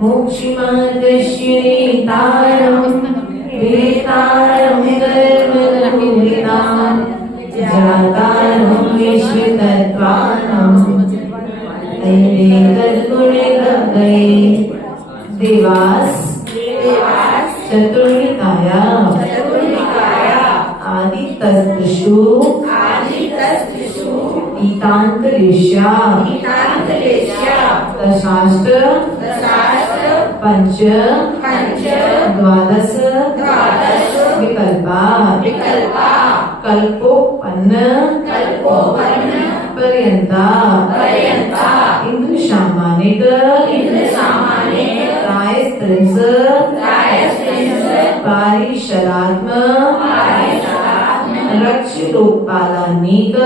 मोक्षमादश्येतारं वेतारं गर्वपूरितां जातारं विश्वतत्त्वानां दैवेतद्गुणगणै देवास चतुर्निकाया आदितस्त्रिषु ईतान्तरेष्या दशाष्ट पंच द्वादश विकल्पा कल्पोपन्न पर्यंता इंद्रसामानिक त्रायस्त्रिंश पारिषदात्म रक्षलोकपालानीक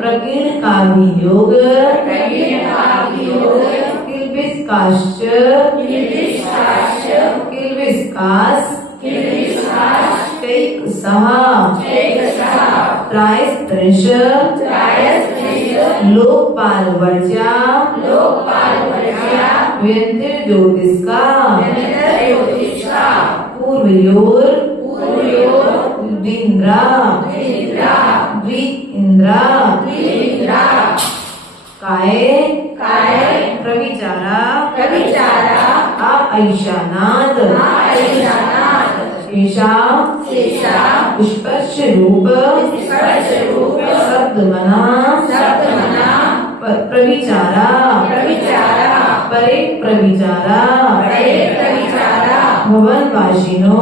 प्रकीर्णकाभियोग किल्बिस्काश्च किल्बिस्कास चैकसः त्रायस्त्रिंश लोकपालवर्ज्या व्यंतिर्ज्योतिष्का पूर्वयोर द्विन्द्रा द्विन्द्रा काय प्रविचारा ऐशानाद शेषा पुष्पश्च रूप शब्दमना प्रविचारा परे प्रविचारा भवनवासिनो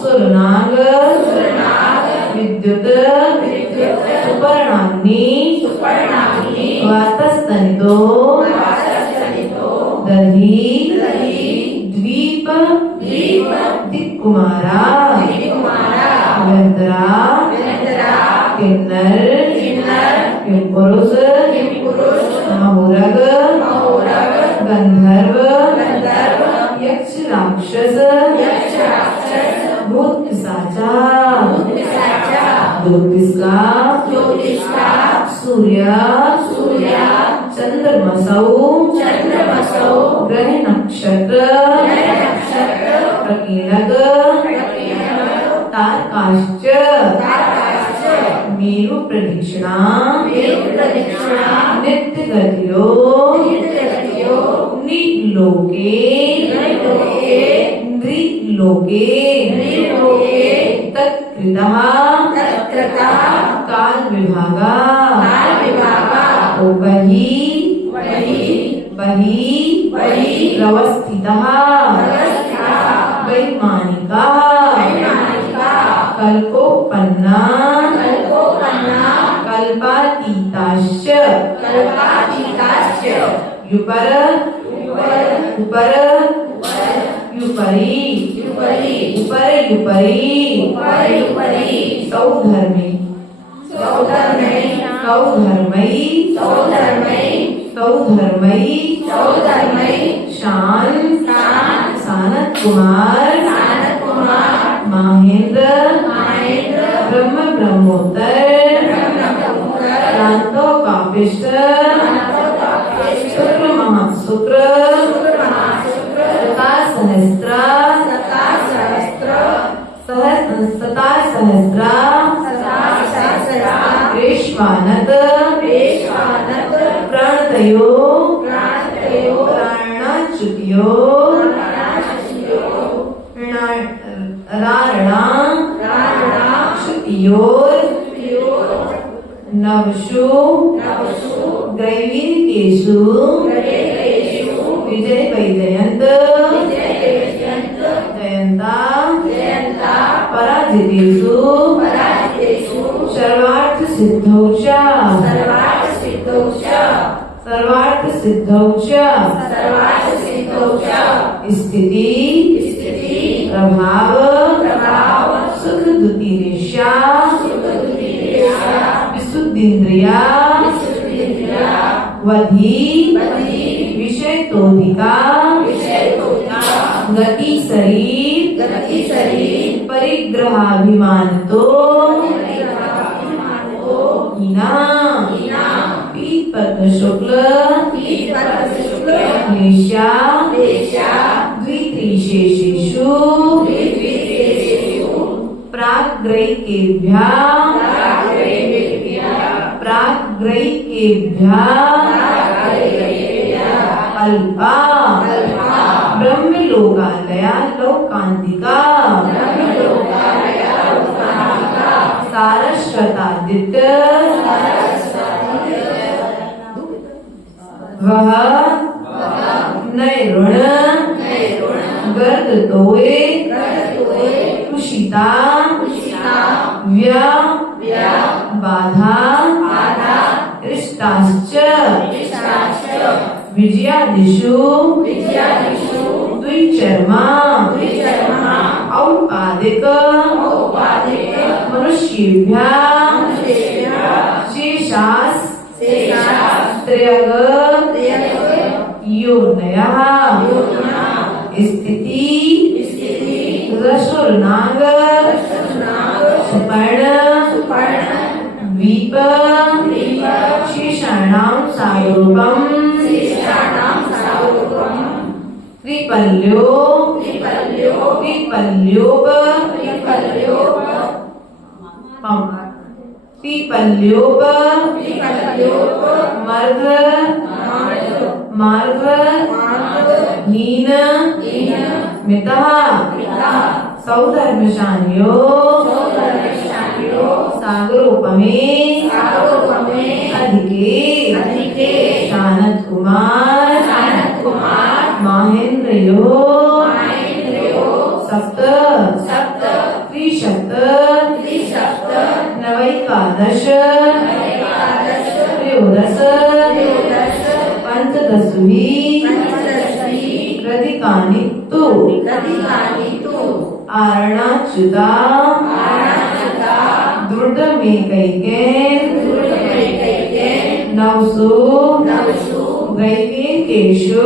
सुरनाग विद्युत सुपर्णाग्नि वातस्तनितो दधी द्वीप दिक्कुमारा व्यंतरा किन्नर किंपुरुष महुरग गंधर्व यक्ष राक्षस भूत पिशाचा ज्योतिष्का सूर्य चंद्रमसौ ग्रह नक्षत्र प्रकीर्णक तारकाश्च मेरु प्रदक्षिणा नित्य गतियो निलोके तत्कृतः काल विभागा वही व्यवस्थितः वैमानिका कल्पोपन्ना कल्पातीताश्च युपर युपरी सौधर्मी शान सानत कुमार महेंद्र ब्रह्मोत्तर कांतो कापिष्ट शुक्र सहस्रा ग्रीष्मानत प्रणतयो प्राणाच्युतियो रारणा श्रुतियोर नवशु दैवीकेषु विजय वैजयंत जयंता पराजितेषु सर्वार्थ सिद्धौ च स्थिति प्रभाव सुख दुतिरेष्या विशुद्धिन्द्रिया वधि विषय तोधिका गति शरीर परिग्रहाभिमान तो हीना पद्म शुक्ल लेशा द्वित्रिशेषेषु प्राग्रैकेभ्यः अल्पा ब्रह्मलोकालया लोकांतिका सारस्वतादित्य वह नैरुण गर्दतोये कुशिता बाधा इष्टाश्च विजयादिषु द्विचर्मा औपादिक मनुष्येभ्यः शेषास् त्रयग योनयः स्थिति रसुर्नाग सुपर्ण द्वीप शेषाणां सारूपम् त्रिपल्योप मार्ग हीन मितः सौधर्मशान्यो सागरोपमे अधिके शानत कुमार महेंद्रयो सप्त त्रिशत नवैकादश त्रयोदश पंचदशभिः कृतिकानि तु आरणाच्युता दुर्दमेकैके नवसु वैकेकेषु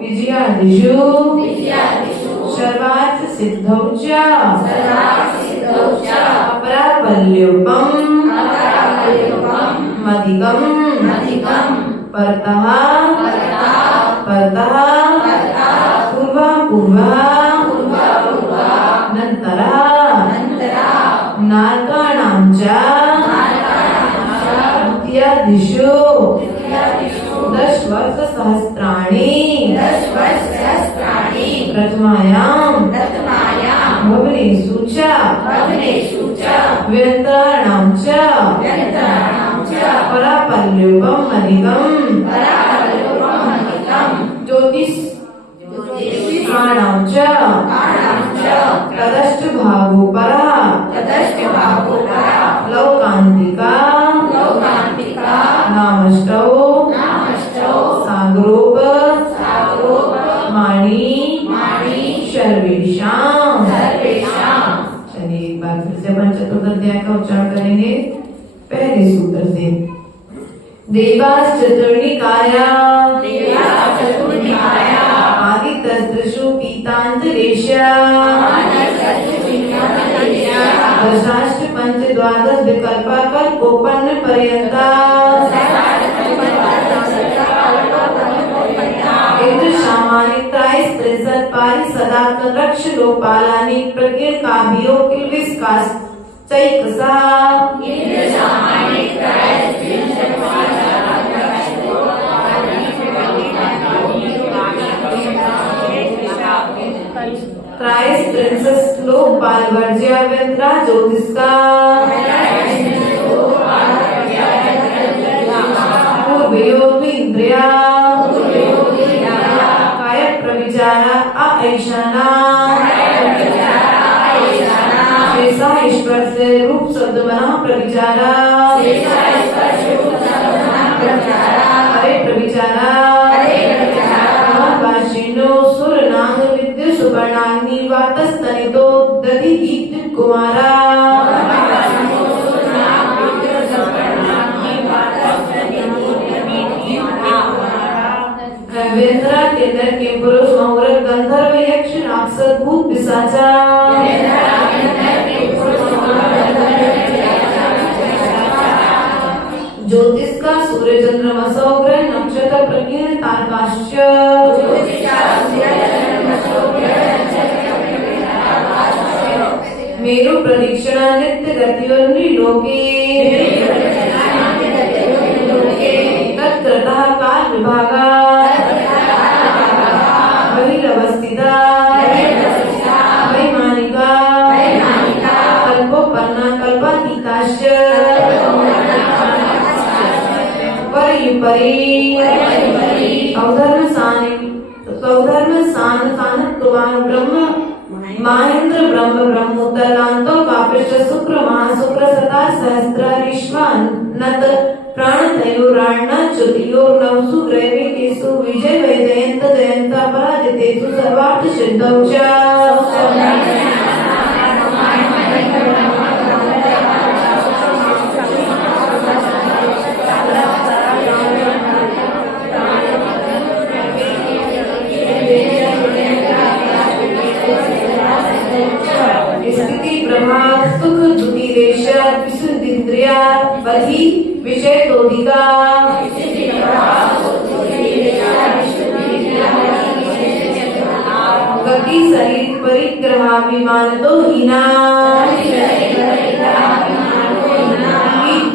विजयादिषु सर्वार्थ सिद्धौ च अपरापल्योपम् मदिकम् परतः पूर्वः नन्तरः नारकाणां च इत्यादिषु 10 वर्षसहस्राणि प्रथमायां भवनेषु च व्यन्तराणां च परापल्योपम् मदिकम् ज्योतिषाणां च तदष्टभागोपरः लौकान्तिका नामष्टौ सागरोप माणी सर्वेषां। चलिए एक बार फिर से अपन चतुर्थ अध्याय का उच्चारण करेंगे पहले सूत्र से। देवास चतुर्निकाया आदित्यस्त्रिषु पीतांतरेष्या दशाष्ट पंच द्वादश विकल्पा कल्पोपन्न पर्यंता सामान्य त्रैस्त्रिंशत् पारिषदात्मक रक्ष लोकपालानि प्रकीर्काभियो किल्विस्कास चैकसा त्रैस्त्रिंशत् लोकपाल वर्ज्या व्यंत्रा ज्योतिष्का पूर्वयोगिन्द्रिया काय प्रविचारा ऐशाना शेषा स्पर्श रूप शब्द बना प्रविचारा हरे प्रविचारा वाशिनो सुर नाग विद्युत सुवर्णाग्नि वातस्तनितो दधि दीप्त कुमारा वेंद्रा केंद्र के पुरुष मुहूर्त गंधर्व यक्ष राक्षस भूत पिशाचा ज्योति ज्योतिष का सूर्य चंद्रमा सौग्रह नक्षत्र प्रकीर्ण तारकाश्च मेरु प्रदक्षिणा नित्य गतिर्निलोके तत्कृतः काल विभागा बहिरवस्थिता वैमानिका कल्पोपन्ना कल्पातीताश्च परियुपरि अवधर्म सानत्वान् ब्रह्म महेंद्र ब्रह्म ब्रह्मोत्तरांतो कापिष्ट शुक्र महाशुक्र सता सहस्रारिश्वानत प्राणतयोराण्ण च्युतियोर्नवसु ग्रैवेकेषु विजय वैजयन्त जयन्त पराजितेषु सर्वार्थ सिद्धौ च स्थिति ब्रह्मा सुख दुतिरेश विशुद्धिन्द्रिया बधि विषय तोधिका गति शरीर परिग्रहाभिमान तो हीना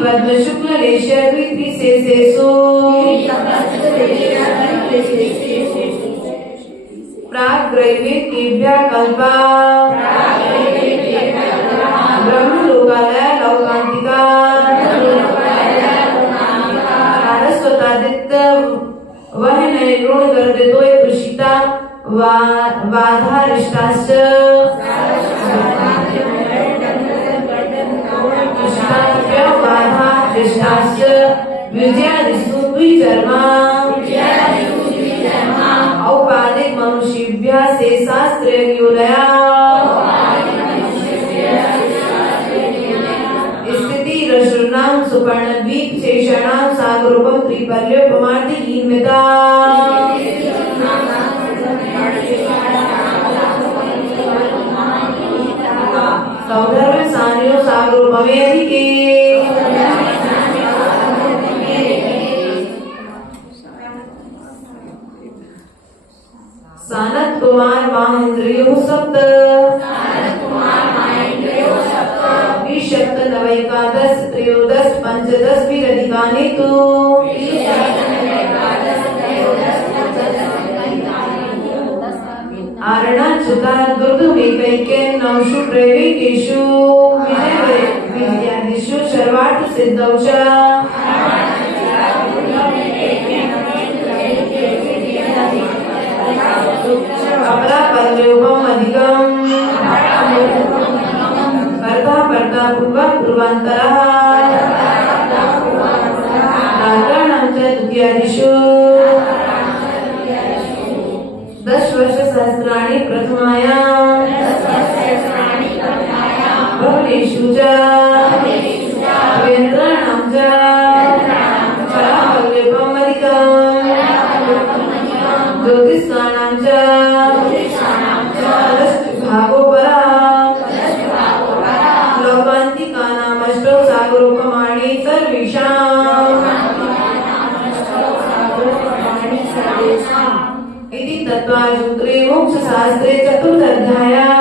पद्म शुक्ल लेश द्वित्रिशेषेषु प्राग्रैवेत्येभ्यः कल्पा ब्रह्मलोकालय लौकान्तिका सारस्वतादित्य वह नैगुण गर्दितोय तुषिता वाधारिष्टाश्च वाधारिष्टाश्च विजयादिषु द्विचर्मा औपाधिक मनुष्येभ्यः शेषास्त्रयोलया स्थिति रशुनां सुपर्णद्वीप शेषाणां सागरोपम त्रिपल्योपमार्तिहीनमिता सौधर्म सान्यो सागरोपमे अधिके सानत कुमार महेंद्रियो सप्त सप्त नवैकादश त्रयोदश पंचदश विरधिकानि तु आरणाच्युता दुर्गमेकैके नवषु प्रैवेकेषु विजयादिषु सर्वार्थ सिद्धौ च अपरा पल्योपम अधिकम् कर्ता कर्ता पूर्वान्तरः नागानां च द्वितीयादिषु 10 वर्ष सहस्राणि प्रथमायां भवनेषु च वेन्द्राणां च परापल्योपम अधिकम् ज्योतिषाणां च भागो परा लौकान्तिकानामष्टौ सागरोपमाणि सर्वेषाम् इति तत्त्वासूत्रे मोक्षशास्त्रे चतुर्थाध्यायः